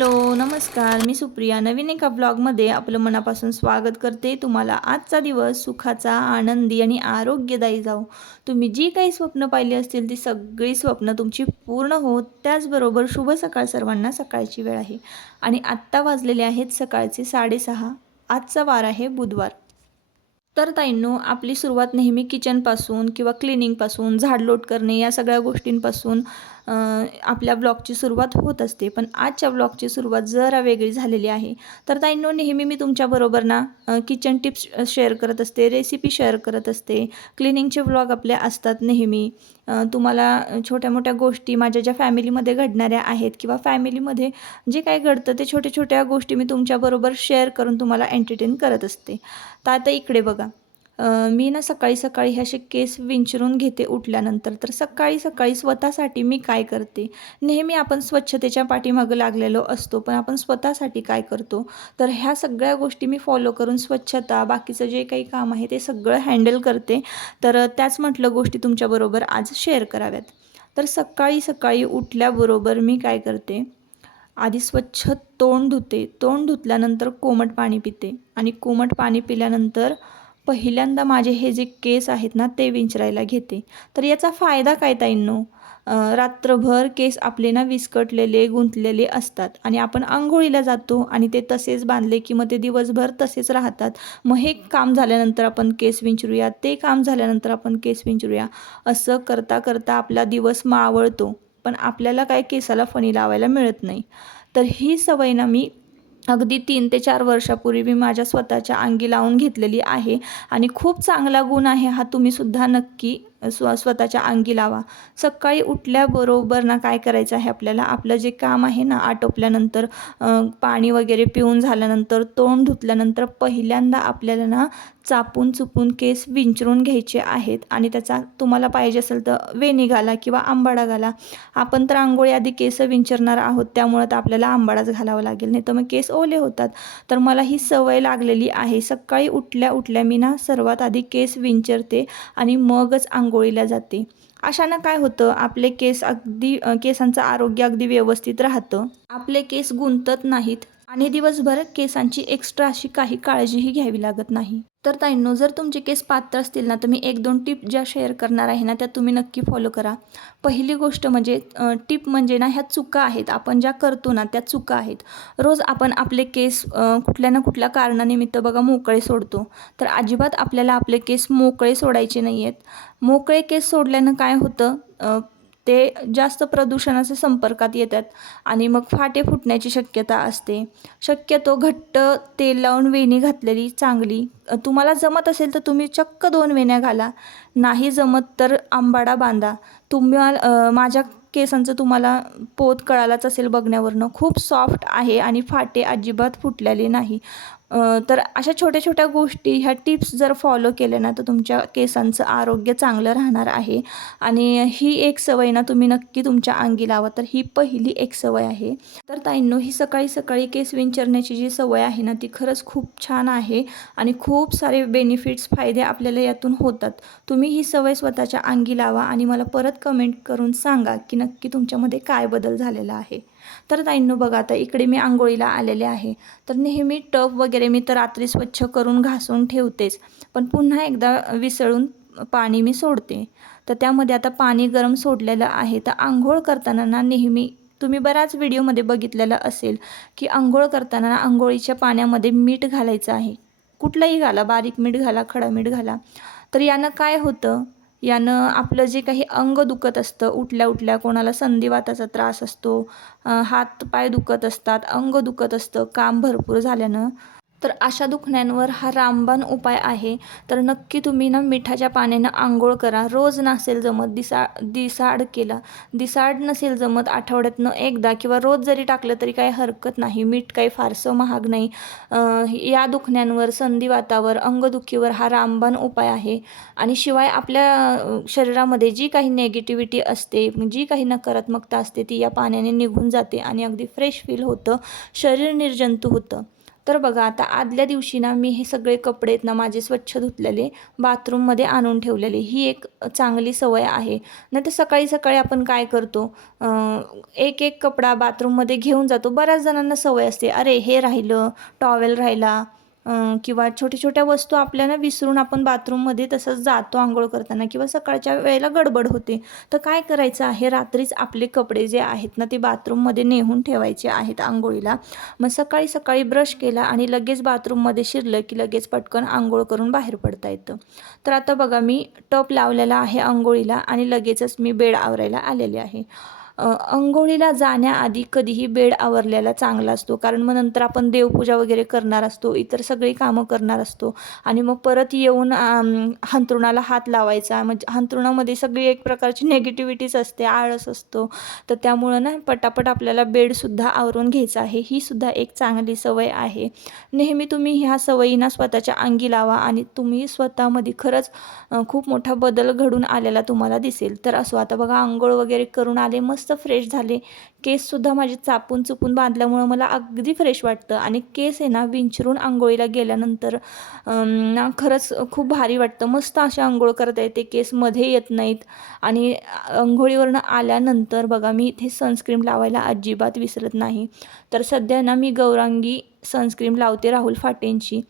Hello नमस्कार. मी सुप्रिया. नवीन एका ब्लॉगमध्ये आपलं मनापासून स्वागत करते. तुम्हाला आजचा दिवस सुखाचा आनंदी आणि आरोग्यदायी जाओ तुम्ही जी काही स्वप्न पाहिली असतील ती सगळी स्वप्न तुमची पूर्ण होत. त्याचबरोबर शुभ सकाळ सर्वांना सकाळची वेळ आहे. आणि आत्ता वाजलेले आहेत सकाळचे साडेसहा. आजचा वार आहे बुधवार. तर ताईंनो आपली सुरुवात नेहमी किचनपासून किंवा क्लिनिंगपासून झाडलोट करणे या सगळ्या गोष्टींपासून आपल्या ब्लॉगची सुरुवात होत असते. पण आजच्या ब्लॉगची सुरुवात जरा वेगळी झालेली आहे. तर ताईंनो नेहमी मी तुमच्याबरोबर ना किचन टिप्स शेअर करत असते रेसिपी शेअर करत असते. क्लिनिंगचे ब्लॉग आपले असतात नेहमी. तुम्हाला छोट्या मोठ्या गोष्टी माझ्या ज्या फॅमिलीमध्ये घडणाऱ्या आहेत किंवा फॅमिलीमध्ये जे काही घडतं ते छोट्या छोट्या गोष्टी मी तुमच्याबरोबर शेअर करून तुम्हाला एंटरटेन करत असते. तर आता इकडे बघा. मी ना सकाळी सकाळी हे असे केस विंचरून घेते उठल्यानंतर. तर सकाळी सकाळी स्वतःसाठी मी काय करते? नेहमी आपण स्वच्छतेच्या पाठीमागं लागलेलो असतो पण आपण स्वतःसाठी काय करतो? तर ह्या सगळ्या गोष्टी मी फॉलो करून स्वच्छता बाकीचं जे काही काम आहे ते सगळं हँडल करते. तर त्याच म्हटलं गोष्टी तुमच्याबरोबर आज शेअर कराव्यात. तर सकाळी सकाळी उठल्याबरोबर मी काय करते? आधी स्वच्छ तोंड धुते. तोंड धुतल्यानंतर कोमट पाणी पिते. आणि कोमट पाणी पिल्यानंतर पहिल्यांदा माझे हे जे केस आहेत ना ते विंचरायला घेते. तर याचा फायदा काय ताईंनो? रात्रभर केस आपले ना विस्कटलेले गुंतलेले असतात आणि आपण आंघोळीला जातो आणि ते तसेच बांधले की मग ते दिवसभर तसेच राहतात. मग हे काम झाल्यानंतर आपण केस विंचरूया ते काम झाल्यानंतर आपण केस विंचरूया असं करता करता आपला दिवस मावळतो. पण आपल्याला काय केसाला फणी लावायला मिळत नाही. तर ही सवय ना मी अगदी तीन ते चार वर्षापूर्वी मी माझ्या स्वतःच्या अंगी लावून घेतलेली आहे. आणि खूप चांगला गुण आहे हा तुम्हीसुद्धा नक्की स्व स्वतःच्या अंगी लावा. सकाळी उठल्याबरोबर ना काय करायचं आहे आपल्याला? आपलं जे काम आहे ना आटोपल्यानंतर पाणी वगैरे पिऊन झाल्यानंतर तोंड धुतल्यानंतर पहिल्यांदा आपल्याला ना चापून चुपून केस विंचरून घ्यायचे आहेत आणि त्याचा तुम्हाला पाहिजे असेल तर वेणी घाला किंवा आंबाडा घाला. आपण तर आंघोळी आधी केस विंचरणार आहोत त्यामुळं तर आपल्याला आंबाडाच घालावा लागेल. नाही तर मग केस ओले होतात. तर मला ही सवय लागलेली आहे. सकाळी उठल्या उठल्या मी ना सर्वात आधी केस विंचरते आणि मगच आंघोळीला जाते. अशानं काय होतं? आपले केस अगदी केसांचं आरोग्य अगदी व्यवस्थित राहतं. आपले केस गुंतत नाहीत. आणि दिवसभर केसांची एक्स्ट्रा अशी काही काळजीही घ्यावी लागत नाही. तर ताईंनो जर तुमचे केस पात्र असतील ना तर मी एक दोन टिप ज्या शेअर करणार आहे ना त्या तुम्ही नक्की फॉलो करा. पहिली गोष्ट म्हणजे टिप म्हणजे ना ह्या चुका आहेत. आपण ज्या करतो ना त्या चुका आहेत. रोज आपण आपले केस कुठल्या ना कुठल्या कारणानिमित्त बघा मोकळे सोडतो. तर अजिबात आपल्याला आपले केस मोकळे सोडायचे नाही आहेत मोकळे केस सोडल्यानं काय होतं? ते जास्त प्रदूषणाच्या संपर्कात येतात आणि मग फाटे फुटण्याची शक्यता असते. शक्यतो घट्ट तेल लावून वेणी घातलेली चांगली. तुम्हाला जमत असेल तर तुम्ही चक्क दोन वेण्या घाला. नाही जमत तर आंबाडा बांधा. तुम्हाला माझ्या केसांचं तुम्हाला पोत कळालाच असेल बघण्यावरनं. खूप सॉफ्ट आहे आणि फाटे अजिबात फुटलेले नाही. तर अशा छोट्या छोट्या गोष्टी ह्या टिप्स जर फॉलो केल्या ना तर तुमच्या केसांचं आरोग्य चांगलं राहणार आहे. आणि ही एक सवय ना तुम्ही नक्की तुमच्या अंगी लावा. तर ही पहिली एक सवय आहे. तर ताईंनो ही सकाळी सकाळी केस विंचरण्याची जी सवय आहे ना ती खरंच खूप छान आहे आणि खूप सारे बेनिफिट्स फायदे आपल्याला यातून होतात. तुम्ही ही सवय स्वतःच्या अंगी लावा आणि मला परत कमेंट करून सांगा की नक्की तुमच्यामध्ये काय बदल झालेला आहे? तर ताईंनो बघा आता इकडे मी आंघोळीला आलेले आहे. तर नेहमी टब वगैरे मी तर रात्री स्वच्छ करून घासून ठेवतेच. पण पुन्हा एकदा विसळून पाणी मी सोडते. तर त्यामध्ये आता पाणी गरम सोडलेलं आहे. तर आंघोळ करताना ना नेहमी तुम्ही बऱ्याच व्हिडिओमध्ये बघितलेलं असेल की आंघोळ करताना आंघोळीच्या पाण्यामध्ये मीठ घालायचं आहे. कुठलंही घाला बारीक मीठ घाला खडा मीठ घाला. तर यानं काय होतं? यानं आपलं जे काही अंग दुखत असतं उठल्या उठल्या कोणाला संधिवाताचा त्रास असतो हात पाय दुखत असतात अंग दुखत असतं काम भरपूर झाल्यानं तर अशा दुखण्यांवर हा रामबाण उपाय आहे. तर नक्की तुम्ही ना मिठाच्या पाण्यानं आंघोळ करा. रोज नसेल जमत दिसा दिसाड केला. दिसाड नसेल जमत आठवड्यातनं एकदा किंवा रोज जरी टाकलं तरी काही हरकत नाही. मीठ काही फारसं महाग नाही. या दुखण्यांवर संधिवातावर अंगदुखीवर हा रामबाण उपाय आहे. आणि शिवाय आपल्या शरीरामध्ये जी काही नेगेटिव्हिटी असते जी काही नकारात्मकता असते ती या पाण्याने निघून जाते आणि अगदी फ्रेश फील होतं. शरीर निर्जंतू होतं. तर बघा आता आदल्या दिवशी ना मी हे सगळे कपडे आहेत ना माझे स्वच्छ धुतलेले बाथरूममध्ये आणून ठेवलेले. ही एक चांगली सवय आहे. नाही तर सकाळी सकाळी आपण काय करतो? एक एक कपडा बाथरूममध्ये घेऊन जातो. बऱ्याच जणांना सवय असते. अरे हे राहिलं टॉवेल राहिला किंवा छोट्या छोट्या वस्तू आपल्याला विसरून आपण बाथरूममध्ये तसंच जातो आंघोळ करताना किंवा सकाळच्या वेळेला गडबड होते तर काय करायचं आहे? रात्रीच आपले कपडे जे आहेत ना ते बाथरूममध्ये नेहून ठेवायचे आहेत आंघोळीला. मग सकाळी सकाळी ब्रश केला आणि लगेच बाथरूममध्ये शिरलं की लगेच पटकन आंघोळ करून बाहेर पडता येतं. तर आता बघा मी टप लावलेला आहे आंघोळीला आणि लगेचच मी बेड आवरायला आलेले आहे. अंघोळीला जाण्याआधी कधीही बेड आवरलेला चांगला असतो. कारण मग नंतर आपण देवपूजा वगैरे करणार असतो इतर सगळी कामं करणार असतो. आणि मग परत येऊन हंतरुणाला हात लावायचा. म्हणजे हंतरुणामध्ये सगळी एक प्रकारची नेगेटिव्हिटीच असते आळस असतो. तर त्यामुळं ना पटापट आपल्याला बेडसुद्धा आवरून घ्यायचा आहे. ही सुद्धा एक चांगली सवय आहे. नेहमी तुम्ही ह्या सवयींना स्वतःच्या अंगी लावा आणि तुम्ही स्वतःमध्ये खरंच खूप मोठा बदल घडून आलेला तुम्हाला दिसेल. तर असो आता बघा आंघोळ वगैरे करून आले मस्त फ्रेश झाले. केससुद्धा माझे चापून चुपून बांधल्यामुळं मला अगदी फ्रेश वाटतं. आणि केस आहे ना विंचरून आंघोळीला गेल्यानंतर ना खरंच खूप भारी वाटतं. मस्त अशी आंघोळ करता येते. केस मध्ये येत नाहीत. आणि आंघोळीवरनं आल्यानंतर बघा मी इथे सनस्क्रीम लावायला अजिबात विसरत नाही. तर सध्या ना मी गौरांगी सनस्क्रीम लावते राहुल फाटेंची.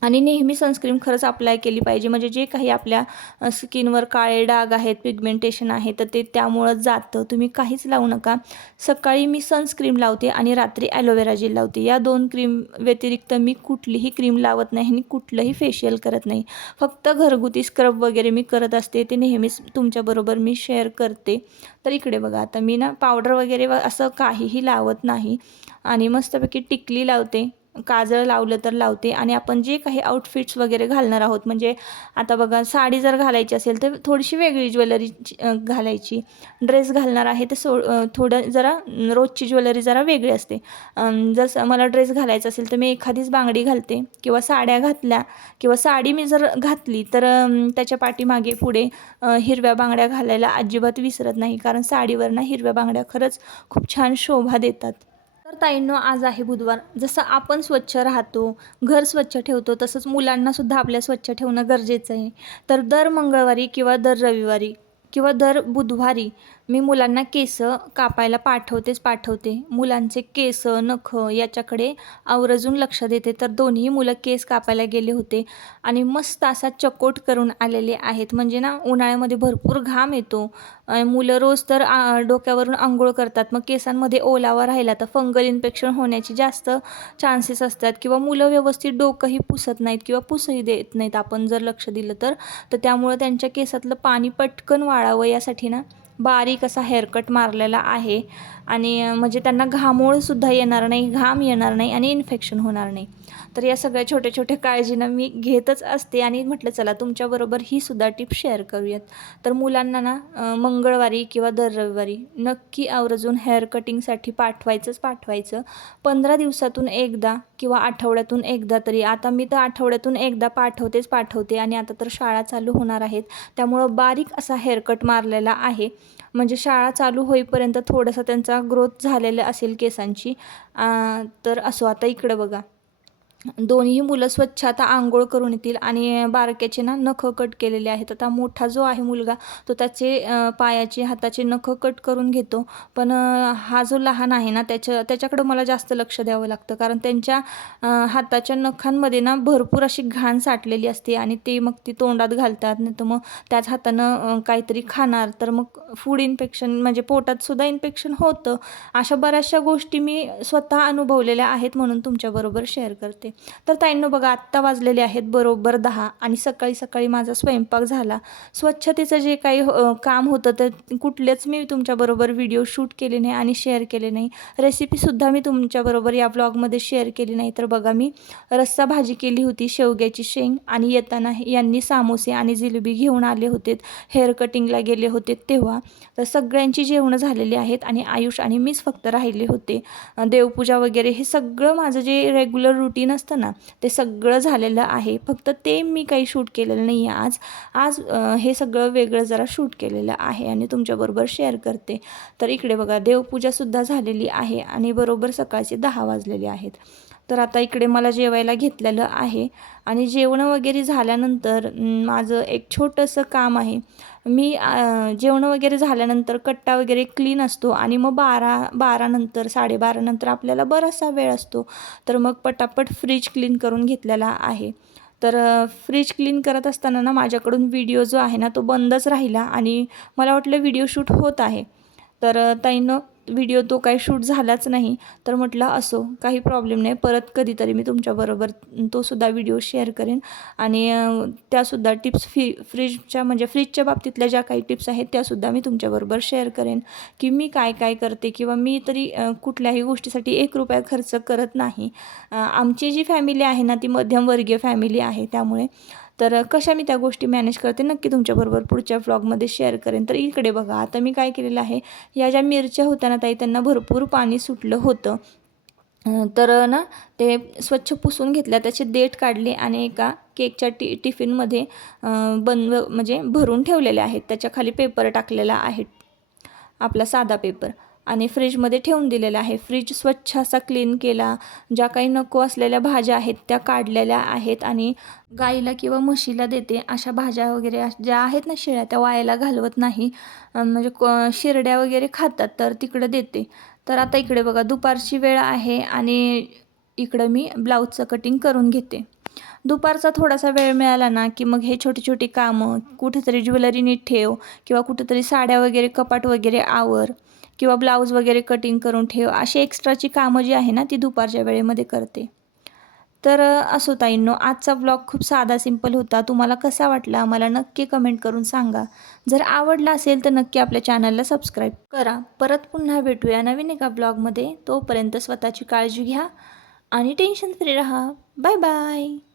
आणि नेहमी सनस्क्रीम खरंच अप्लाय केली पाहिजे. म्हणजे जे काही आपल्या स्किनवर काळे डाग आहेत पिगमेंटेशन आहे तर ते त्यामुळं जातं. तुम्ही काहीच लावू नका. सकाळी मी सनस्क्रीम लावते आणि रात्री ॲलोवेरा जेल लावते. या दोन क्रीम व्यतिरिक्त मी कुठलीही क्रीम लावत नाही आणि कुठलंही फेशियल करत नाही. फक्त घरगुती स्क्रब वगैरे मी करत असते. ते नेहमीच तुमच्याबरोबर मी शेअर करते. तर इकडे बघा आता मी ना पावडर वगैरे व- असं काहीही लावत नाही. आणि मस्तपैकी टिकली लावते. काजळ लावलं तर लावते आणि आपण जे काही आउटफिट्स वगैरे घालणार आहोत म्हणजे आता बघा साडी जर घालायची असेल तर थोडीशी वेगळी ज्वेलरी घालायची. ड्रेस घालणार आहे तर सो थोडं जरा रोजची ज्वेलरी जरा वेगळी असते. जसं मला ड्रेस घालायचा असेल तर मी एखादीच बांगडी घालते किंवा साड्या घातल्या किंवा साडी मी जर घातली तर त्याच्या पाठीमागे पुढे हिरव्या बांगड्या घालायला अजिबात विसरत नाही कारण साडीवर ना हिरव्या बांगड्या खरंच खूप छान शोभा देतात. ताईंनो आज आहे बुधवार. जसं आपण स्वच्छ राहतो घर स्वच्छ ठेवतो तसंच मुलांनासुद्धा आपल्या स्वच्छ ठेवणं गरजेचं आहे. तर दर मंगळवारी किंवा दर रविवारी किंवा दर बुधवारी मी मुलांना केस कापायला पाठवतेच पाठवते. मुलांचे केस नख याच्याकडे आवर्जून लक्ष देते. तर दोन्ही मुलं केस कापायला गेले होते आणि मस्त असा चकोट करून आलेले आहेत. म्हणजे ना उन्हाळ्यामध्ये भरपूर घाम येतो. मुलं रोज तर आ, डोक्यावरून आंघोळ करतात. मग केसांमध्ये ओलावा राहिला तर फंगल इन्फेक्शन होण्याची जास्त चान्सेस असतात. किंवा मुलं व्यवस्थित डोकंही पुसत नाहीत किंवा पुसही देत नाहीत आपण जर लक्ष दिलं तर. तर त्यामुळं त्यांच्या केसातलं पाणी पटकन वाळावं यासाठी ना बारीक असा हेअरकट मारलेला आहे. आणि म्हणजे त्यांना घामोळसुद्धा येणार नाही घाम येणार नाही आणि इन्फेक्शन होणार नाही. तर या सगळ्या छोट्या छोट्या काळजीनं मी घेतच असते आणि म्हटलं चला तुमच्याबरोबर ही सुद्धा टिप शेअर करूयात. तर मुलांना ना मंगळवारी किंवा दर रविवारी नक्की आवर्जून हेअर कटिंगसाठी पाठवायचंच पाठवायचं. पंधरा दिवसातून एकदा किंवा आठवड्यातून एकदा तरी. आता मी तर आठवड्यातून एकदा पाठवतेच पाठवते आणि आता तर शाळा चालू होणार आहेत. त्यामुळं बारीक असा हेअरकट मारलेला आहे. म्हणजे शाळा चालू होईपर्यंत थोडंसं त्यांचा ग्रोथ झालेला असेल केसांची. तर असो आता इकडं बघा. दोन्ही मुलं स्वच्छ आता आंघोळ करून येतील आणि बारक्याचे ना नखं कट केलेले आहेत. आता मोठा जो आहे मुलगा तो त्याचे पायाचे हाताचे नखं कट करून घेतो. पण हा जो लहान आहे ना त्याच्या त्याच्याकडं मला जास्त लक्ष द्यावं लागतं. कारण त्यांच्या हाताच्या नखांमध्ये ना भरपूर अशी घाण साठलेली असते आणि ते मग ती तोंडात घालतात. नाही तर मग त्याच हातानं काहीतरी खाणार. तर मग फूड इन्फेक्शन म्हणजे पोटात सुद्धा इन्फेक्शन होतं. अशा बऱ्याचशा गोष्टी मी स्वतः अनुभवलेल्या आहेत म्हणून तुमच्याबरोबर शेअर करते. तर ताईंनो बघा आत्ता वाजलेले आहेत बरोबर दहा आणि सकाळी सकाळी माझा स्वयंपाक झाला. स्वच्छतेचं जे काही हो काम होतं तर कुठलेच मी तुमच्याबरोबर व्हिडिओ शूट केले नाही आणि शेअर केले नाही. रेसिपीसुद्धा मी तुमच्याबरोबर या ब्लॉगमध्ये शेअर केली नाही. तर बघा मी रस्सा भाजी केली होती शेवग्याची शेंग आणि येताना यांनी सामोसे आणि जिलेबी घेऊन आले होते हेअर कटिंगला गेले होते तेव्हा. तर सगळ्यांची जेवणं झालेली आहेत आणि आयुष आणि मीच फक्त राहिले होते. देवपूजा वगैरे हे सगळं माझं जे रेग्युलर रुटीन असतं ना ते सगळं झालेलं आहे. फक्त ते मी काही शूट केलेलं नाही आहे आज. आज हे सगळं वेगळं जरा शूट केलेलं आहे आणि तुमच्याबरोबर शेअर करते. तर इकडे बघा देवपूजासुद्धा झालेली आहे आणि बरोबर सकाळचे दहा वाजलेले आहेत. तर आता इकडे मला जेवायला घेतलेलं आहे. आणि जेवणं वगैरे झाल्यानंतर माझं एक छोटंसं काम आहे. मी जेवणं वगैरे झाल्यानंतर कट्टा वगैरे क्लीन असतो आणि मग बारा बारानंतर साडेबारानंतर आपल्याला बराचसा वेळ असतो. तर मग पटापट फ्रीज क्लीन करून घेतलेला आहे. तर फ्रीज क्लीन करत असताना ना माझ्याकडून व्हिडिओ जो आहे ना तो बंदच राहिला आणि मला वाटलं व्हिडिओ शूट होत आहे. तर ताईनं व्हिडिओ तो काही शूट झालाच नाही तर म्हटलं असो काही प्रॉब्लेम नाही. परत कधीतरी मी तुमच्याबरोबर तोसुद्धा व्हिडिओ शेअर करेन. आणि त्यासुद्धा टिप्स फी फ्रीजच्या म्हणजे फ्रीजच्या बाबतीतल्या ज्या काही टिप्स आहेत त्यासुद्धा मी तुमच्याबरोबर शेअर करेन. की मी काय काय करते किंवा मी तरी कुठल्याही गोष्टीसाठी एक रुपया खर्च करत नाही. आमची जी फॅमिली आहे ना ती मध्यमवर्गीय फॅमिली आहे त्यामुळे तर कशा मी त्या गोष्टी मॅनेज करते नक्की तुमच्याबरोबर पुढच्या व्लॉगमध्ये शेअर करेन. तर इकडे बघा आता मी काय केलेलं आहे या ज्या मिरच्या होत्या ना ताई त्यांना भरपूर पाणी सुटलं होतं. तर ना ते स्वच्छ पुसून घेतल्या त्याचे देठ काढले आणि एका केकच्या टी टिफिनमध्ये बनव म्हणजे भरून ठेवलेले आहेत. त्याच्याखाली पेपर टाकलेला आहे आपला साधा पेपर आणि फ्रीजमध्ये ठेवून दिलेलं आहे. फ्रीज स्वच्छ असा क्लीन केला. ज्या काही नको असलेल्या भाज्या आहेत त्या काढलेल्या आहेत आणि गाईला किंवा म्हशीला देते. अशा भाज्या वगैरे ज्या आहेत ना शिळ्या त्या वायाला घालवत नाही. म्हणजे क शिरड्या वगैरे खातात तर तिकडं देते. तर आता इकडे बघा दुपारची वेळ आहे आणि इकडं मी ब्लाऊजचं कटिंग करून घेते. दुपारचा थोडासा वेळ मिळाला ना की मग हे छोटी छोटी कामं कुठेतरी ज्वेलरी नीट ठेव किंवा कुठेतरी साड्या वगैरे कपाट वगैरे आवर. किंवा ब्लाऊज वगैरे कटिंग करून ठेव अशी एक्स्ट्राची कामं जी आहे ना ती दुपारच्या वेळेमध्ये करते. तर असो ताईंनो आजचा ब्लॉग खूप साधा सिंपल होता. तुम्हाला कसा वाटला मला नक्की कमेंट करून सांगा. जर आवडला असेल तर नक्की आपल्या चॅनलला सबस्क्राईब करा. परत पुन्हा भेटूया नवीन एका ब्लॉगमध्ये तोपर्यंत स्वतःची काळजी घ्या आणि टेन्शन फ्री राहा. Bye bye